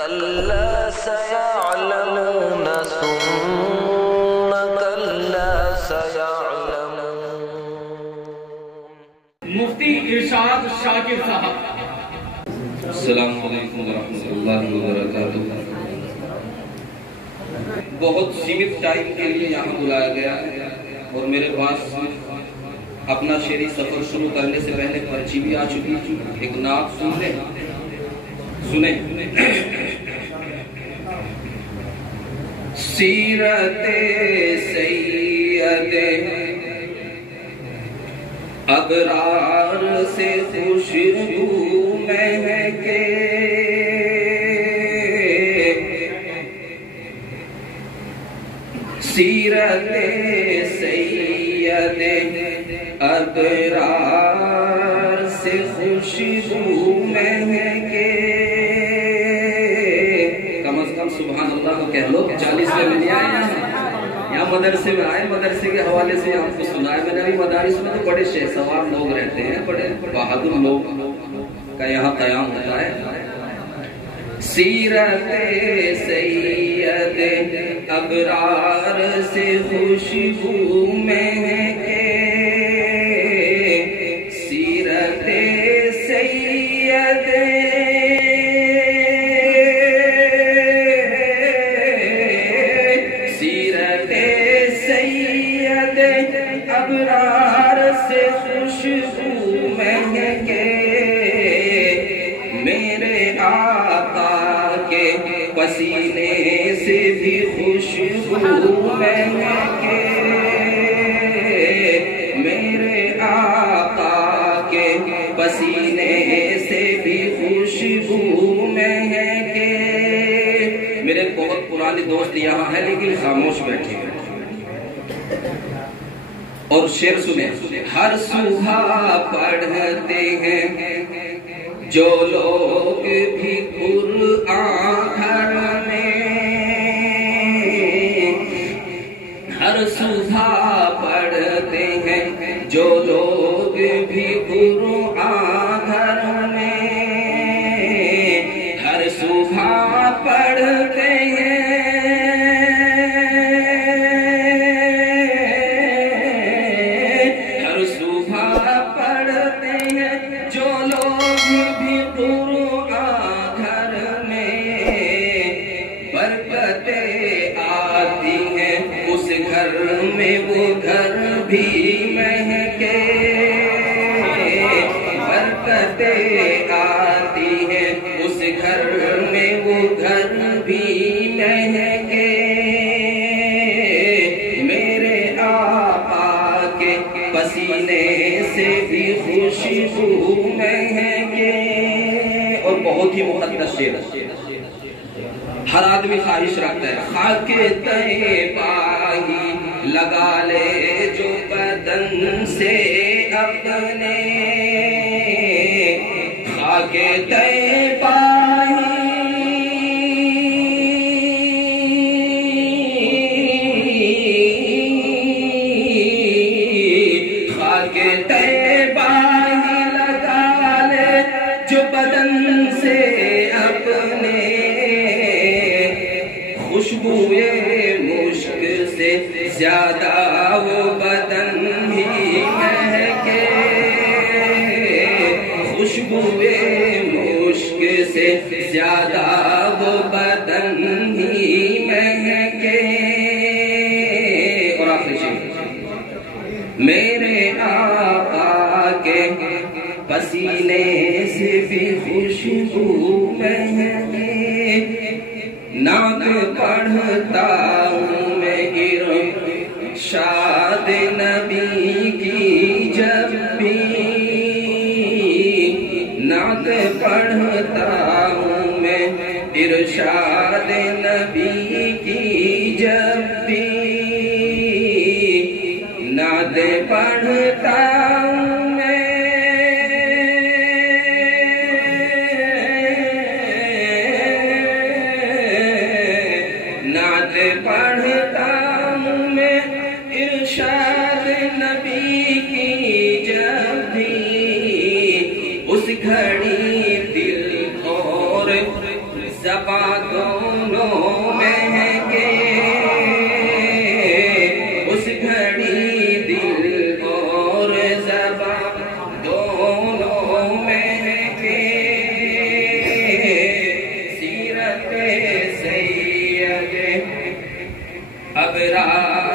كلا سيعلمون ثم كلا سيعلمون. مفتی ارشاد شاکر صاحب. السلام علیکم ورحمۃ اللہ وبرکاتہ. بہت سیمت ٹائم کے لیے یہاں بلایا گیا اور میرے پاس اپنا شعری سفر شروع کرنے سے پہلے پرچی بھی آ چکی. ایک نعت سنیں. سیرت سید ابرار سے خوشبو مہکے، سیرت سید ابرار سے خوشبو مہکے. کم از کم سبحان اللہ کو کہہ لو. 40 میں نہیں آئے یہاں مدرسے میں آئے، مدرسے کے حوالے سے آپ کو سنائے. میں نے بھی مدارس میں تو بڑے شہ سوار لوگ رہتے ہیں، بڑے بہادر لوگ کا یہاں قیام ہوتا ہے. سیرت سید ابرار سے خوشبو مہکے، سیرت سید ابرار سے خوشبو مہکے، میرے آقا کے پسینے سے بھی خوشبو مہکے، میرے آقا کے پسینے سے بھی خوشبو مہکے. میرے بہت پرانے دوست یہاں ہیں لیکن خاموش بیٹھے ہیں اور شعر سنیں. ہر صبح پڑھتے ہیں جو لوگ بھی قرآن گھر میں، ہر صبح پڑھتے ہیں جو لوگ بھی قرآن گھر میں، ہر صبح پڑھتے ہیں وہ گھر بھی مہکے، برکتیں آتی ہیں اس گھر میں وہ گھر بھی مہکے، میرے آقا کے پسینے سے بھی خوشبو مہکے. اور بہت ہی مقدس شعر. ہر آدمی خواہش رکھتا ہے خاک طیبہ ہی لگا لے جو بدن سے اپنے، خاک طیبہ خاک طیبہ ہی لگا لے جو بدن سے اپنے، خوشبوئے مشک سے زیادہ وہ بدن ہی مہکے، خوشبوئے مشک سے زیادہ وہ بدن ہی مہکے. اور آخری چیز، میرے آقا کے پسینے سے بھی خوشبو مہکے. نعت پڑھتا ہوں میں ارشاد نبی کی جب بھی، نعت پڑھتا ہوں میں ارشاد نبی کی جب بھی، نعت پڑھتا ہوں میں نعت پڑھتا ہوں میں ارشاد نبی کی جب بھی، اس گھڑی دل اور زبان زباں دونوں مہکے اس گھڑی دل اور زباں دونوں مہکے سیرت سید ابرار